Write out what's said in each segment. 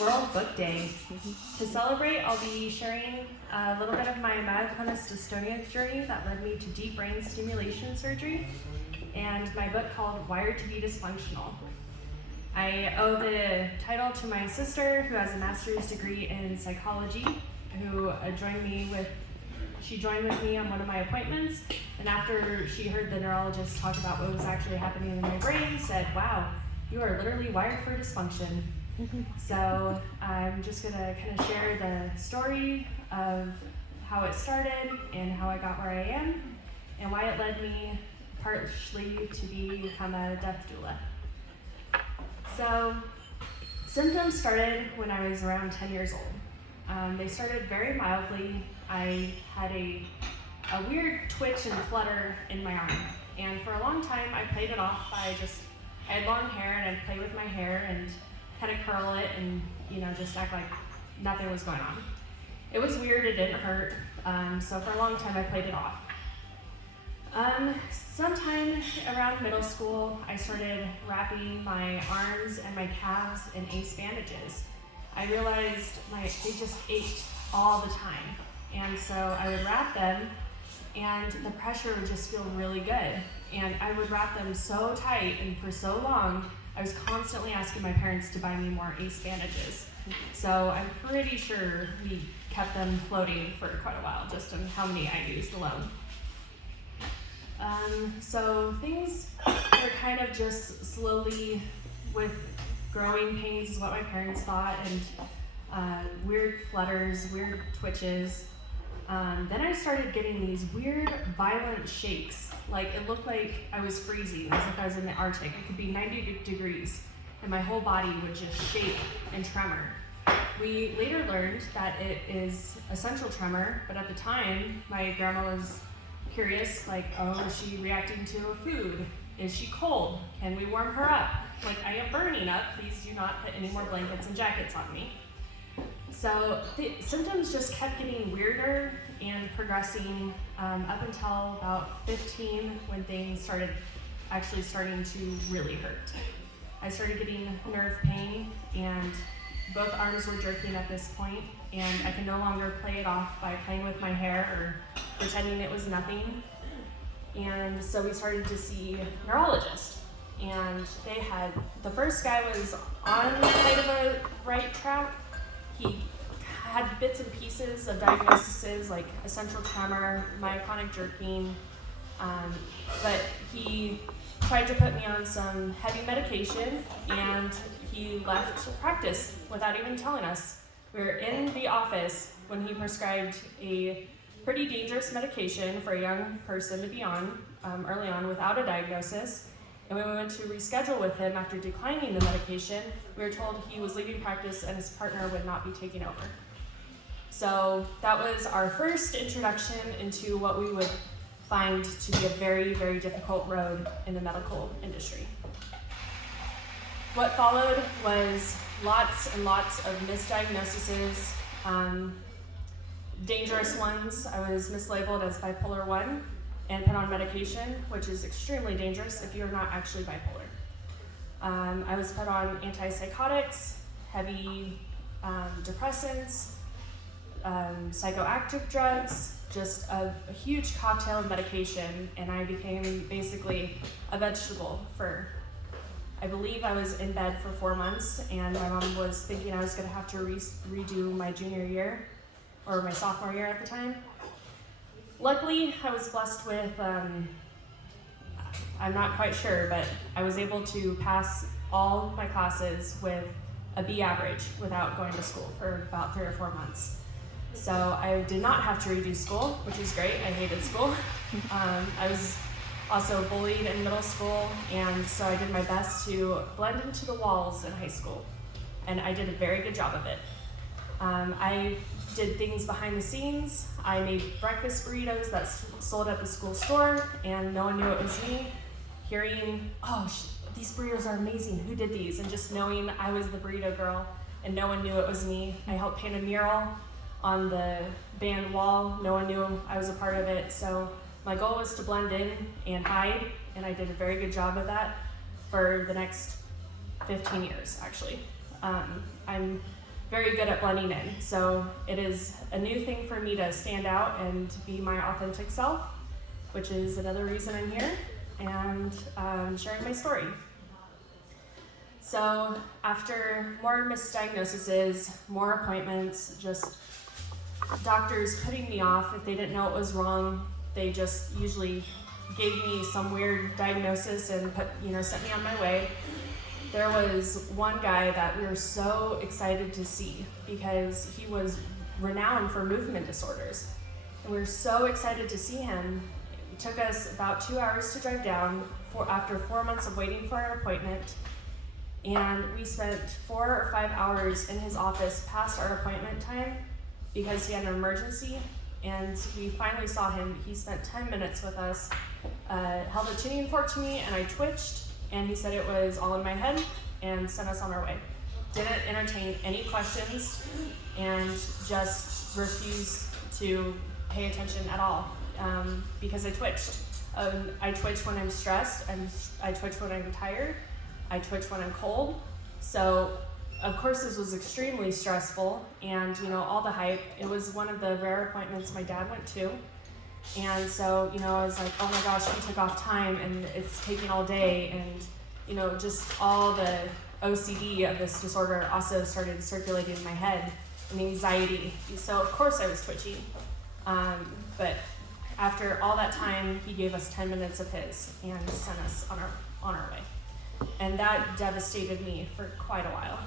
World Book Day. To celebrate, I'll be sharing a little bit of my Myoclonus Dystonia journey that led me to Deep Brain Stimulation surgery, and my book called Wired to be Dysfunctional. I owe the title to my sister, who has a master's degree in psychology, who she joined with me on one of my appointments, and after she heard the neurologist talk about what was actually happening in my brain, said, "Wow, you are literally wired for dysfunction." So I'm just gonna kind of share the story of how it started and how I got where I am, and why it led me partially to become a death doula. So symptoms started when I was around 10 years old. They started very mildly. I had a weird twitch and flutter in my arm, and for a long time I played it off by I had long hair and I'd play with my hair and kind of curl it and just act like nothing was going on. It was weird, it didn't hurt, so for a long time I played it off. Sometime around middle school, I started wrapping my arms and my calves in ace bandages. I realized they just ached all the time, and so I would wrap them and the pressure would just feel really good, and I would wrap them so tight and for so long. I was constantly asking my parents to buy me more ace bandages. So I'm pretty sure we kept them floating for quite a while, just on how many I used alone. So things were kind of just slowly with growing pains is what my parents thought, and weird flutters, weird twitches. Then I started getting these weird, violent shakes. Like, it looked like I was freezing, as if I was in the Arctic. It could be 90 degrees, and my whole body would just shake and tremor. We later learned that it is essential tremor, but at the time, my grandma was curious, like, oh, is she reacting to a food? Is she cold? Can we warm her up? Like, I am burning up. Please do not put any more blankets and jackets on me. So the symptoms just kept getting weirder and progressing up until about 15, when things started starting to really hurt. I started getting nerve pain, and both arms were jerking at this point, and I could no longer play it off by playing with my hair or pretending it was nothing. And so we started to see neurologists, and the first guy was on kind of a right track. He had bits and pieces of diagnoses like essential tremor, myoclonic jerking, but he tried to put me on some heavy medication, and he left practice without even telling us. We were in the office when he prescribed a pretty dangerous medication for a young person to be on early on without a diagnosis. And when we went to reschedule with him after declining the medication, we were told he was leaving practice and his partner would not be taking over. So that was our first introduction into what we would find to be a very, very difficult road in the medical industry. What followed was lots and lots of misdiagnoses, dangerous ones. I was mislabeled as bipolar 1 and put on medication, which is extremely dangerous if you're not actually bipolar. I was put on antipsychotics, heavy depressants, psychoactive drugs, just a huge cocktail of medication, and I became basically a vegetable for, I believe I was in bed for 4 months, and my mom was thinking I was gonna have to redo my junior year, or my sophomore year at the time. Luckily, I was blessed with, I'm not quite sure, but I was able to pass all my classes with a B average without going to school for about 3 or 4 months. So I did not have to redo school, which is great. I hated school. I was also bullied in middle school, and so I did my best to blend into the walls in high school, and I did a very good job of it. I did things behind the scenes. I made breakfast burritos that sold at the school store, and no one knew it was me. Hearing, oh, these burritos are amazing, who did these? And just knowing I was the burrito girl, and no one knew it was me. I helped paint a mural on the band wall. No one knew I was a part of it, so my goal was to blend in and hide, and I did a very good job of that for the next 15 years, actually. I'm very good at blending in. So it is a new thing for me to stand out and to be my authentic self, which is another reason I'm here and sharing my story. So after more misdiagnoses, more appointments, just doctors putting me off if they didn't know what was wrong, they just usually gave me some weird diagnosis and sent me on my way. There was one guy that we were so excited to see because he was renowned for movement disorders. And we were so excited to see him. It took us about 2 hours to drive down after 4 months of waiting for an appointment. And we spent 4 or 5 hours in his office past our appointment time because he had an emergency. And we finally saw him. He spent 10 minutes with us, held a tuning fork to me, and I twitched. And he said it was all in my head and sent us on our way. Didn't entertain any questions and just refused to pay attention at all because I twitched. I twitch when I'm stressed, and I twitch when I'm tired. I twitch when I'm cold. So of course this was extremely stressful, and all the hype. It was one of the rare appointments my dad went to. And so, I was like, oh my gosh, he took off time and it's taking all day. And, just all the OCD of this disorder also started circulating in my head, and anxiety. So of course I was twitching. But after all that time, he gave us 10 minutes of his and sent us on our way. And that devastated me for quite a while.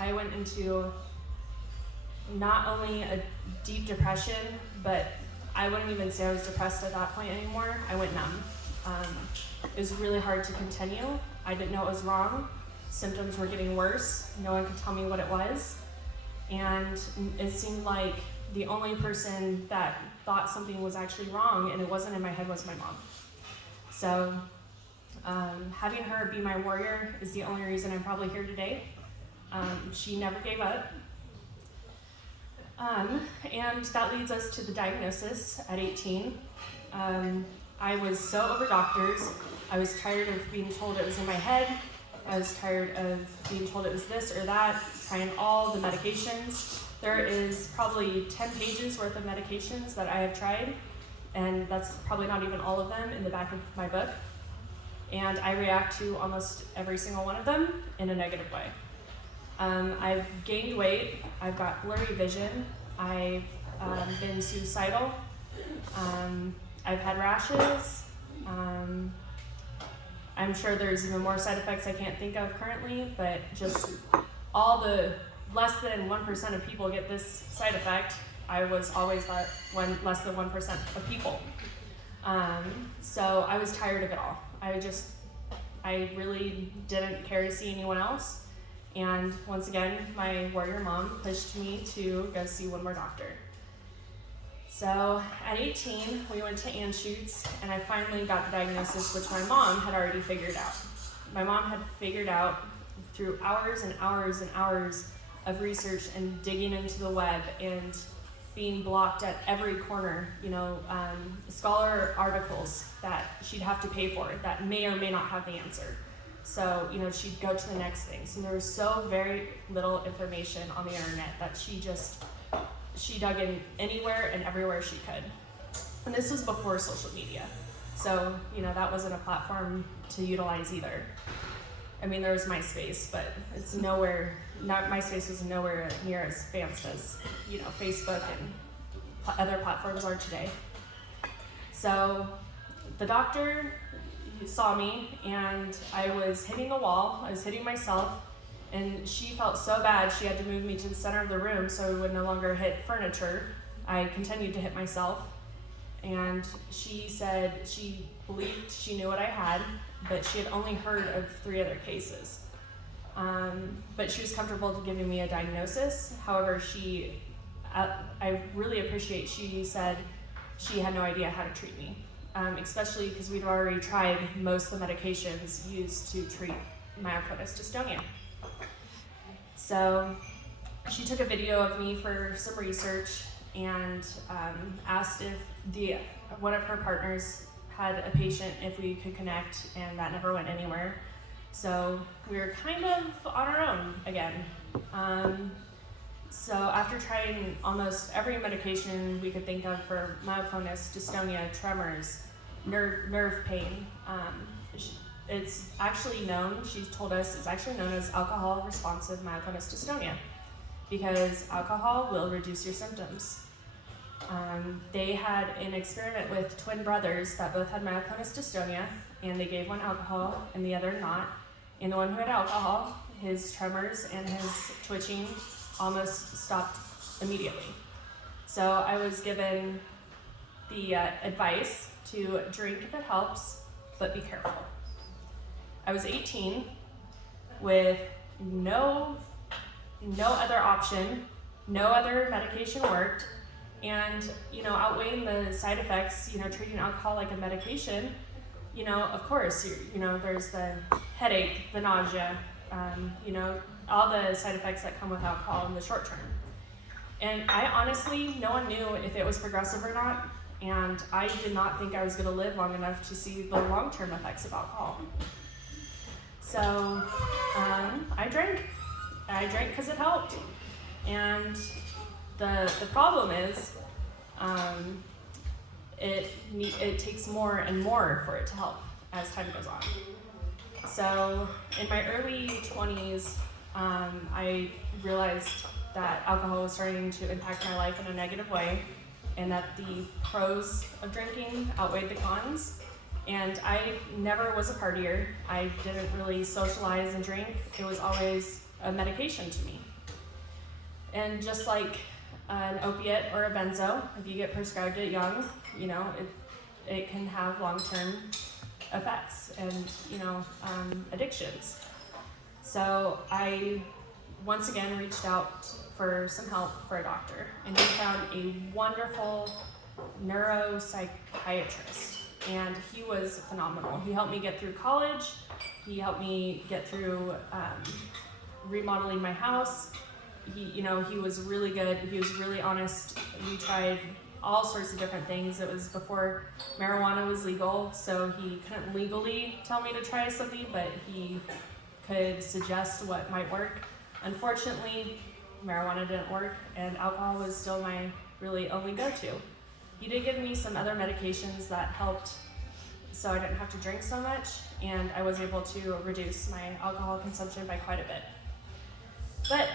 I went into not only a deep depression, but I wouldn't even say I was depressed at that point anymore. I went numb. It was really hard to continue. I didn't know what was wrong. Symptoms were getting worse. No one could tell me what it was. And it seemed like the only person that thought something was actually wrong, and it wasn't in my head, was my mom. So having her be my warrior is the only reason I'm probably here today. She never gave up. And that leads us to the diagnosis at 18. I was so over doctors. I was tired of being told it was in my head. I was tired of being told it was this or that, trying all the medications. There is probably 10 pages worth of medications that I have tried, and that's probably not even all of them in the back of my book. And I react to almost every single one of them in a negative way. I've gained weight, I've got blurry vision, I've been suicidal, I've had rashes, I'm sure there's even more side effects I can't think of currently, but just all the less than 1% of people get this side effect. I was always that less than 1% of people. So I was tired of it all. I really didn't care to see anyone else. And once again, my warrior mom pushed me to go see one more doctor. So at 18, we went to Anschutz, and I finally got the diagnosis, which my mom had already figured out. My mom had figured out through hours and hours and hours of research and digging into the web and being blocked at every corner, scholar articles that she'd have to pay for that may or may not have the answer. So, she'd go to the next thing. So there was so very little information on the internet that she dug in anywhere and everywhere she could. And this was before social media. So, that wasn't a platform to utilize either. I mean, there was MySpace, but it's MySpace was nowhere near as advanced as, Facebook and other platforms are today. So the doctor saw me, and I was hitting a wall, I was hitting myself, and she felt so bad she had to move me to the center of the room so I would no longer hit furniture. I continued to hit myself, and she said she believed she knew what I had, but she had only heard of 3 other cases. But she was comfortable giving me a diagnosis. However, I really appreciate she said she had no idea how to treat me, especially because we'd already tried most of the medications used to treat Myoclonus Dystonia. So she took a video of me for some research and asked if one of her partners had a patient, if we could connect, and that never went anywhere. So we were kind of on our own again. So after trying almost every medication we could think of for myoclonus dystonia, tremors, nerve pain, it's actually known, she's told us, it's actually known as alcohol responsive myoclonus dystonia, because alcohol will reduce your symptoms. They had an experiment with twin brothers that both had myoclonus dystonia, and they gave one alcohol and the other not. And the one who had alcohol, his tremors and his twitching almost stopped immediately. So I was given the advice to drink if it helps, but be careful. I was 18 with no other option, no other medication worked, and outweighing the side effects, treating alcohol like a medication, of course, there's the headache, the nausea, all the side effects that come with alcohol in the short term. And I honestly, no one knew if it was progressive or not, and I did not think I was going to live long enough to see the long-term effects of alcohol. So I drank because it helped. And the problem is it takes more and more for it to help as time goes on. So in my early 20s, I realized that alcohol was starting to impact my life in a negative way, and that the pros of drinking outweighed the cons. And I never was a partier. I didn't really socialize and drink. It was always a medication to me. And just like an opiate or a benzo, if you get prescribed it young, it can have long-term effects and addictions. So I once again reached out for some help for a doctor, and he found a wonderful neuropsychiatrist, and he was phenomenal. He helped me get through college. He helped me get through remodeling my house. He was really good. He was really honest. We tried all sorts of different things. It was before marijuana was legal, so he couldn't legally tell me to try something, but he could suggest what might work. Unfortunately, marijuana didn't work, and alcohol was still my really only go-to. He did give me some other medications that helped, so I didn't have to drink so much, and I was able to reduce my alcohol consumption by quite a bit. But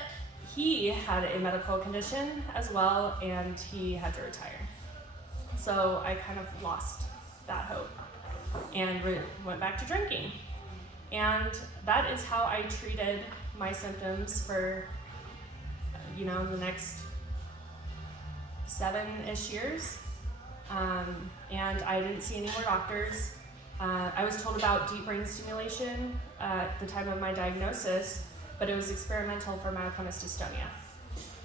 he had a medical condition as well, and he had to retire. So I kind of lost that hope and went back to drinking. And that is how I treated my symptoms for, the next 7-ish years. And I didn't see any more doctors. I was told about deep brain stimulation at the time of my diagnosis, but it was experimental for myoclonus dystonia.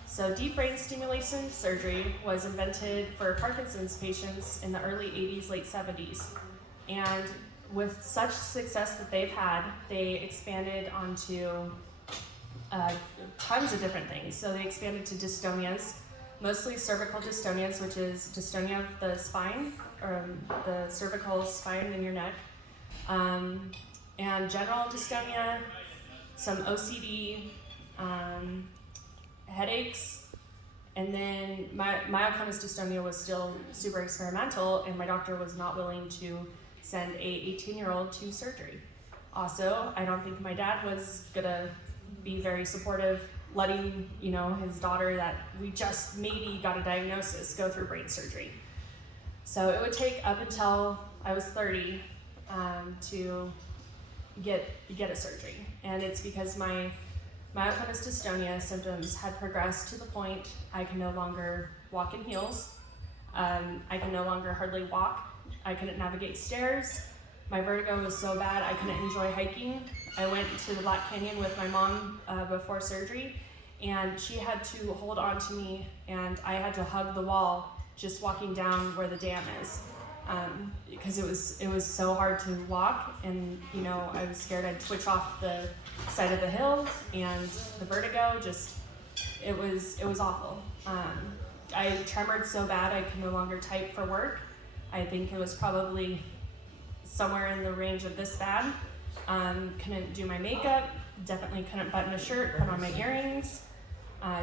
So deep brain stimulation surgery was invented for Parkinson's patients in the early 80s, late 70s. And with such success that they've had, they expanded onto tons of different things. So they expanded to dystonias, mostly cervical dystonias, which is dystonia of the spine, or the cervical spine in your neck, and general dystonia, some OCD, headaches, and then myoclonus dystonia was still super experimental, and my doctor was not willing to send a 18-year-old to surgery. Also, I don't think my dad was gonna be very supportive, letting his daughter that we just maybe got a diagnosis go through brain surgery. So it would take up until I was 30 to get a surgery, and it's because my myoclonus dystonia symptoms had progressed to the point I can no longer walk in heels. I can no longer hardly walk. I couldn't navigate stairs. My vertigo was so bad I couldn't enjoy hiking. I went to the Black Canyon with my mom before surgery, and she had to hold on to me, and I had to hug the wall just walking down where the dam is, because it was so hard to walk, and I was scared I'd twitch off the side of the hill, and the vertigo it was awful. I tremored so bad I could no longer type for work. I think it was probably somewhere in the range of this bad. Couldn't do my makeup, definitely couldn't button a shirt, put on my earrings,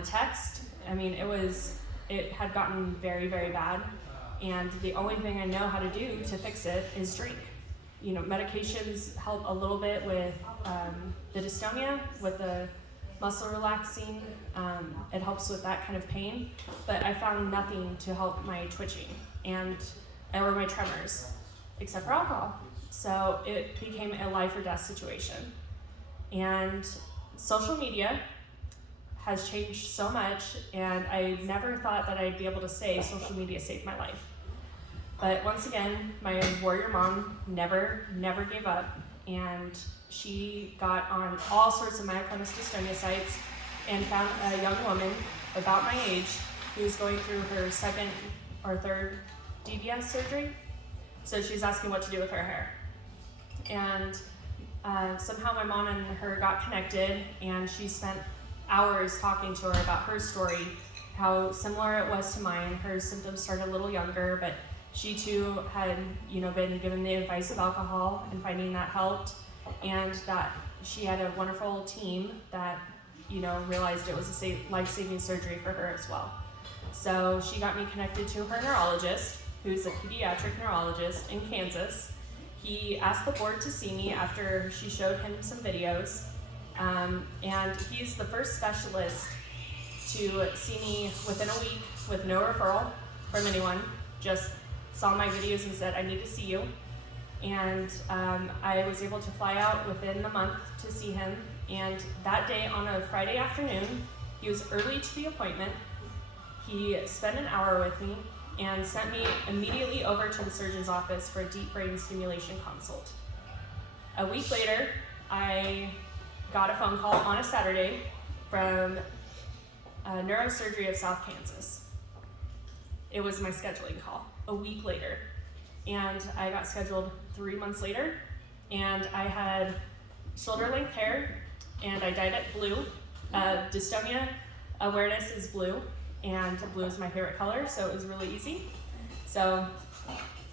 text. I mean, it had gotten very, very bad. And the only thing I know how to do to fix it is drink. You know, medications help a little bit with the dystonia, with the muscle relaxing. It helps with that kind of pain. But I found nothing to help my twitching or my tremors, except for alcohol. So it became a life or death situation. And social media has changed so much, and I never thought that I'd be able to say social media saved my life. But once again, my warrior mom never gave up, and she got on all sorts of Myoclonus Dystonia sites and found a young woman about my age who was going through her second or third DBS surgery. So she's asking what to do with her hair. And somehow my mom and her got connected, and she spent hours talking to her about her story, how similar it was to mine. Her symptoms started a little younger, but she too had, been given the advice of alcohol and finding that helped, and that she had a wonderful team that, realized it was a life-saving surgery for her as well. So she got me connected to her neurologist, who's a pediatric neurologist in Kansas. He asked the board to see me after she showed him some videos, and he's the first specialist to see me within a week with no referral from anyone, just saw my videos and said, I need to see you. And I was able to fly out within the month to see him, and that day on a Friday afternoon, he was early to the appointment. He spent an hour with me and sent me immediately over to the surgeon's office for a deep brain stimulation consult. A week later, I got a phone call on a Saturday from neurosurgery of South Kansas. It was my scheduling call a week later. And I got scheduled 3 months later, and I had shoulder length hair, and I dyed it blue. Dystonia awareness is blue, and blue is my favorite color, so it was really easy. So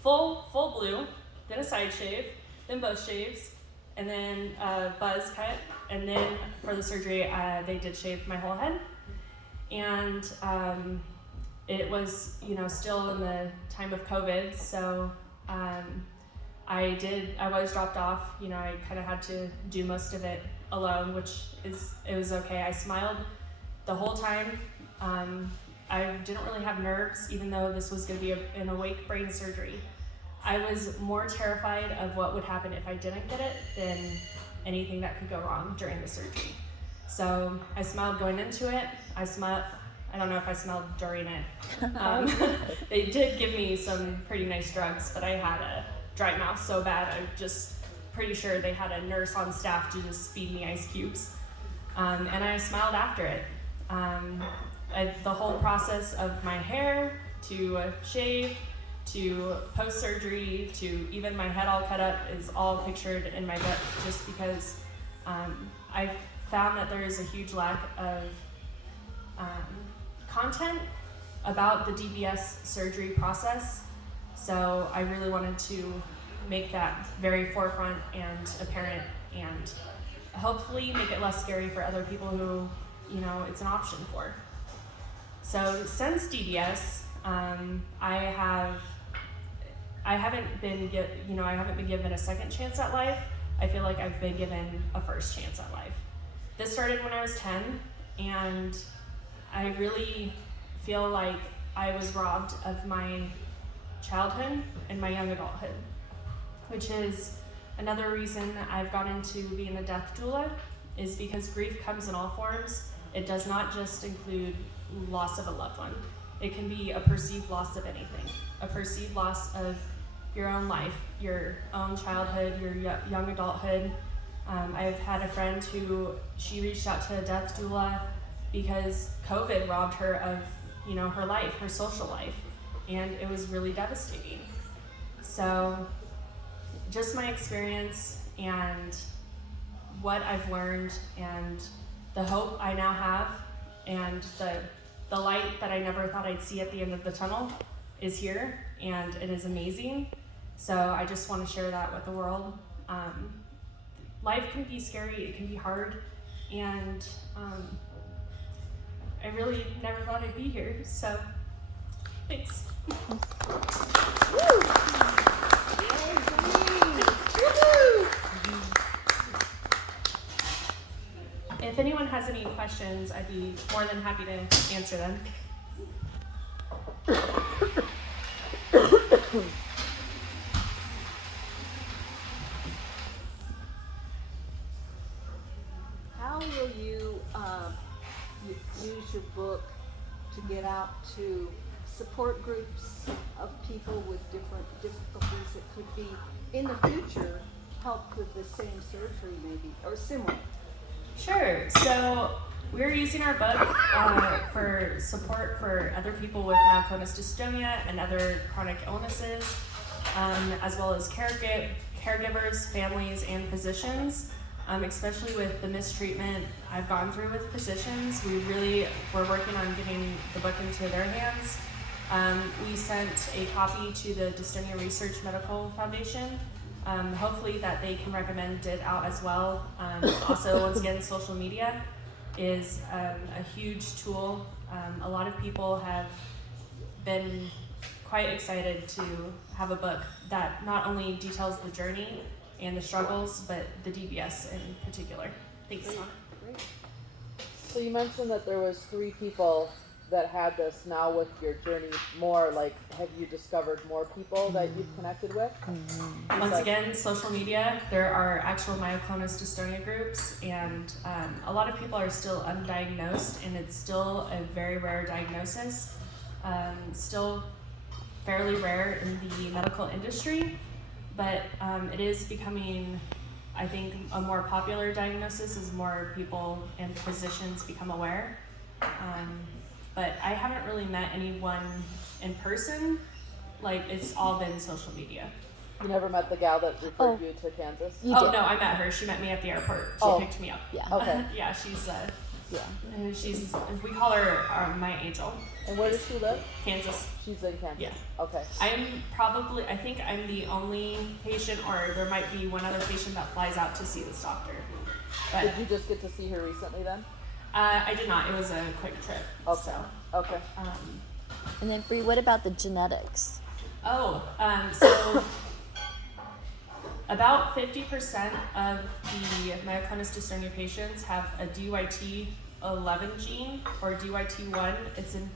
full blue, then a side shave, then both shaves, and then a buzz cut, and then for the surgery, they did shave my whole head. And it was, still in the time of COVID, so I was dropped off. I kind of had to do most of it alone, it was okay. I smiled the whole time. I didn't really have nerves, even though this was going to be an awake brain surgery. I was more terrified of what would happen if I didn't get it than anything that could go wrong during the surgery. So I smiled going into it. I don't know if I smelled during it. They did give me some pretty nice drugs, but I had a dry mouth so bad, I'm just pretty sure they had a nurse on staff to just feed me ice cubes. And I smiled after it. The whole process of my hair, to shave, to post-surgery, to even my head all cut up is all pictured in my book, just because I found that there is a huge lack of content about the DBS surgery process. So I really wanted to make that very forefront and apparent, and hopefully make it less scary for other people who, it's an option for. So since DBS, I haven't been given a second chance at life. I feel like I've been given a first chance at life. This started when I was 10, and I really feel like I was robbed of my childhood and my young adulthood, which is another reason I've gone into being a death doula, is because grief comes in all forms. It does not just include loss of a loved one. It can be a perceived loss of anything, a perceived loss of your own life, your own childhood, your young adulthood. I've had a friend who, she reached out to a death doula because COVID robbed her of, her life, her social life, and it was really devastating. So just my experience and what I've learned, and the hope I now have, and the light that I never thought I'd see at the end of the tunnel is here, and it is amazing. So I just want to share that with the world. Life can be scary, it can be hard, and I really never thought I'd be here, so thanks. If anyone has any questions, I'd be more than happy to answer them. How will you use your book to get out to support groups of people with different difficulties that could be, in the future, helped with the same surgery maybe, or similar? Sure. So we're using our book for support for other people with Myoclonus Dystonia and other chronic illnesses, as well as caregivers, families, and physicians, especially with the mistreatment I've gone through with physicians. We're working on getting the book into their hands. We sent a copy to the Dystonia Research Medical Foundation. Hopefully that they can recommend it out as well. Also, once again, social media is a huge tool. A lot of people have been quite excited to have a book that not only details the journey and the struggles, but the DBS in particular. Thanks. Great. So you mentioned that there was 3 people that had this. Now with your journey more, like, have you discovered more people that you've connected with? Once again, social media, there are actual myoclonus dystonia groups, and a lot of people are still undiagnosed, and it's still a very rare diagnosis, still fairly rare in the medical industry, but it is becoming, I think, a more popular diagnosis as more people and physicians become aware. But I haven't really met anyone in person. Like, it's all been social media. You never met the gal that referred you to Kansas? No, I met her. She met me at the airport. She picked me up. Yeah. Okay. Yeah, she's Yeah. she's, we call her my angel. And where does she live? Kansas. She's in Kansas. Yeah. Okay. I think I'm the only patient, or there might be one other patient that flies out to see this doctor. But Did you just get to see her recently then? I did not. It was a quick trip. Okay. So, Okay. And then Bree, what about the genetics? So about 50% of the myoclonus dystonia patients have a DYT11 gene or DYT1. It's an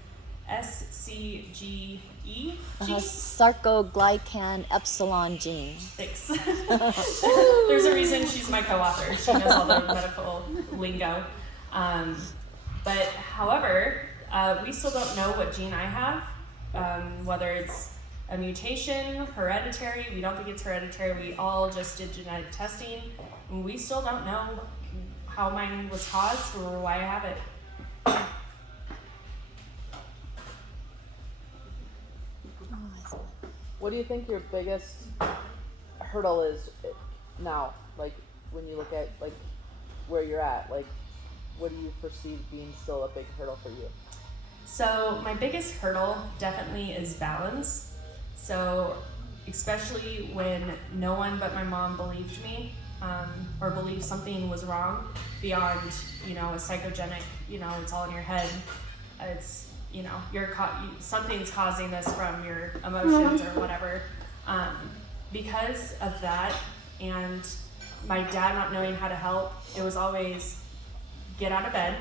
SCGE gene. Sarcoglycan epsilon gene. Thanks. There's a reason she's my co-author. She knows all the medical lingo. But however, we still don't know what gene I have, whether it's a mutation, hereditary. We don't think it's hereditary. We all just did genetic testing, and we still don't know how mine was caused or why I have it. What do you think your biggest hurdle is now? Like, when you look at, like, where you're at, like, what do you perceive being still a big hurdle for you? So my biggest hurdle definitely is balance. So especially when no one but my mom believed me, or believed something was wrong beyond, a psychogenic, it's all in your head. It's, something's causing this from your emotions or whatever. Because of that, and my dad not knowing how to help, it was always get out of bed,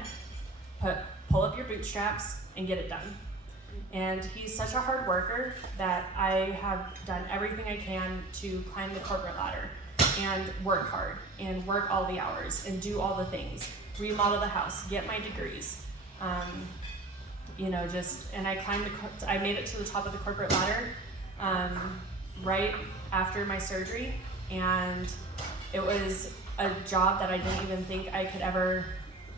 pull up your bootstraps, and get it done. And he's such a hard worker that I have done everything I can to climb the corporate ladder and work hard and work all the hours and do all the things, remodel the house, get my degrees. And I made it to the top of the corporate ladder right after my surgery, and it was a job that I didn't even think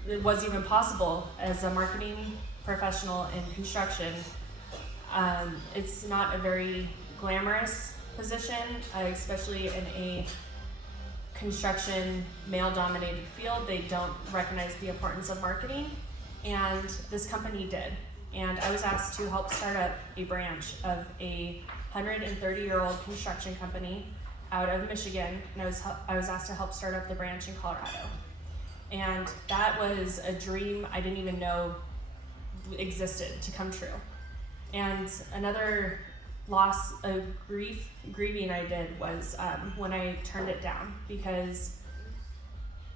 it was even possible as a marketing professional in construction. It's not a very glamorous position, especially in a construction male-dominated field. They don't recognize the importance of marketing, and this company did. And I was asked to help start up a branch of a 130-year-old construction company out of Michigan, and I was asked to help start up the branch in Colorado. And that was a dream I didn't even know existed to come true. And another loss of grieving I did was when I turned it down, because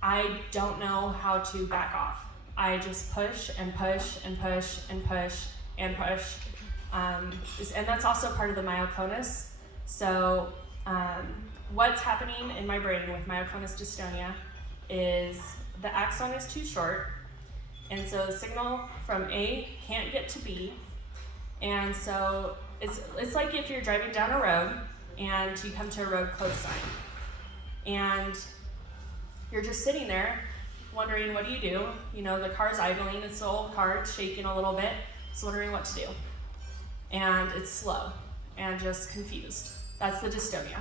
I don't know how to back off. I just push and push and push and push and push. And that's also part of the myoclonus. So what's happening in my brain with myoclonus dystonia is the axon is too short, and so the signal from A can't get to B. And so it's like if you're driving down a road and you come to a road closed sign, and you're just sitting there wondering, what do? You know, the car's idling, it's the old car, it's shaking a little bit, it's wondering what to do. And it's slow and just confused. That's the dystonia.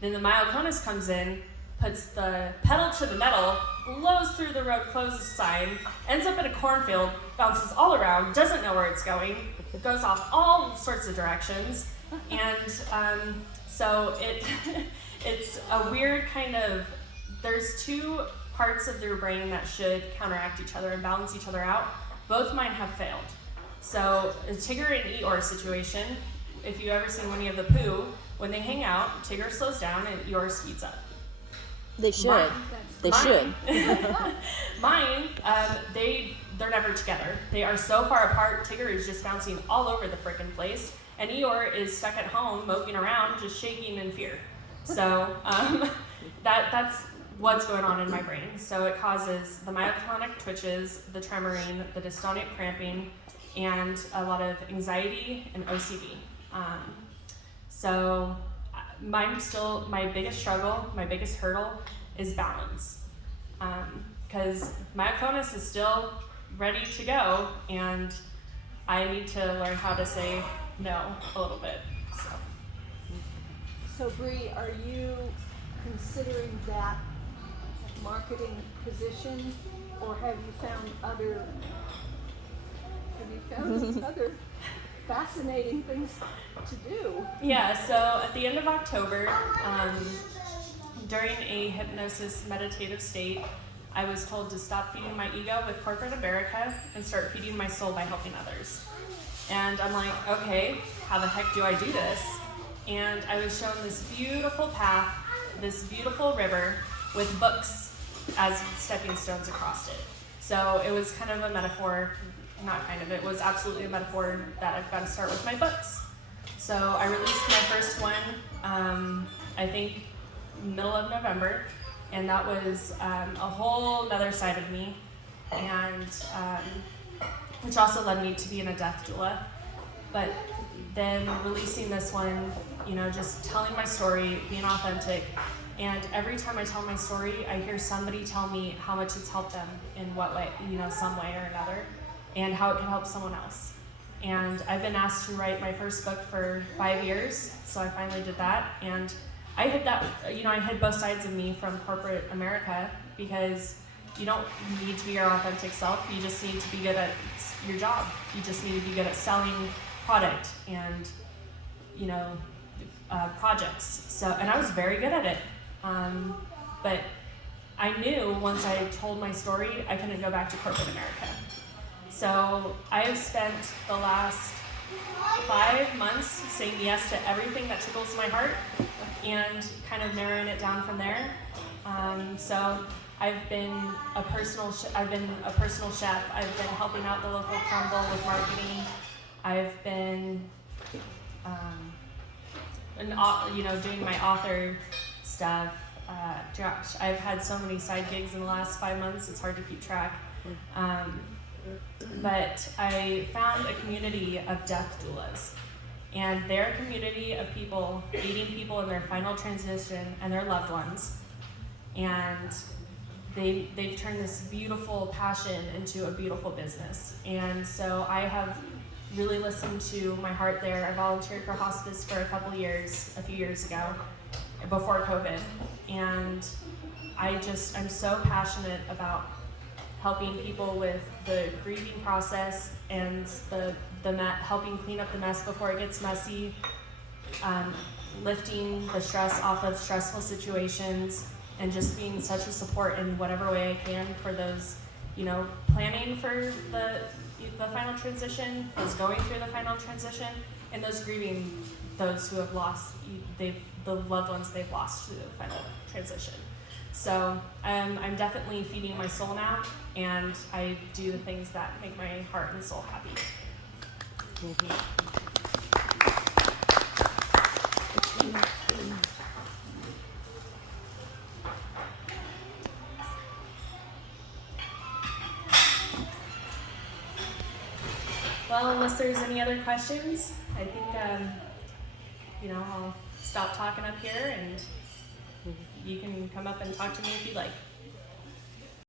Then the myoclonus comes in, puts the pedal to the metal, blows through the road closed sign, ends up in a cornfield, bounces all around, doesn't know where it's going, goes off all sorts of directions. And so it's a weird kind of, there's two parts of their brain that should counteract each other and balance each other out. Both mine have failed. So a Tigger and Eeyore situation, if you ever seen Winnie of the Pooh, when they hang out, Tigger slows down and Eeyore speeds up. They should. Mine, they're never together. They are so far apart. Tigger is just bouncing all over the frickin' place, and Eeyore is stuck at home moping around, just shaking in fear. So that's what's going on in my brain. So it causes the myoclonic twitches, the tremoring, the dystonic cramping, and a lot of anxiety and OCD. So mine's still my biggest struggle, my biggest hurdle is balance. Because myoclonus is still ready to go, and I need to learn how to say no a little bit. So Bree, are you considering that marketing position, or have you found other fascinating things to do? Yeah, so at the end of October, during a hypnosis meditative state, I was told to stop feeding my ego with corporate America and start feeding my soul by helping others. And I'm like, okay, how the heck do I do this? And I was shown this beautiful path, this beautiful river with books as stepping stones across it. So it was kind of a metaphor, not kind of, it was absolutely a metaphor that I've got to start with my books. So I released my first one, I think, middle of November, and that was a whole other side of me, and which also led me to being a death doula. But then releasing this one, you know, just telling my story, being authentic, and every time I tell my story, I hear somebody tell me how much it's helped them in what way, you know, some way or another, and how it can help someone else. And I've been asked to write my first book for 5 years, so I finally did that. And I hid that, you know, I hid both sides of me from corporate America, because you don't need to be your authentic self. You just need to be good at your job. You just need to be good at selling product and, you know, projects. So, and I was very good at it. But I knew once I told my story, I couldn't go back to corporate America. So I have spent the last 5 months saying yes to everything that tickles my heart and kind of narrowing it down from there. So I've been a personal chef. I've been helping out the local crumble with marketing. I've been, doing my author stuff. Gosh, I've had so many side gigs in the last 5 months, it's hard to keep track. But I found a community of death doulas, and they're a community of people aiding people in their final transition and their loved ones. And they've turned this beautiful passion into a beautiful business. And so I have really listened to my heart there. I volunteered for hospice for a few years ago, before COVID. And I'm so passionate about helping people with the grieving process and helping clean up the mess before it gets messy, lifting the stress off of stressful situations, and just being such a support in whatever way I can for those, planning for the final transition, those going through the final transition, and those grieving those who have lost the loved ones they've lost to the final transition. So I'm definitely feeding my soul now, and I do the things that make my heart and soul happy. Well, unless there's any other questions, I think I'll stop talking up here, and you can come up and talk to me if you'd like.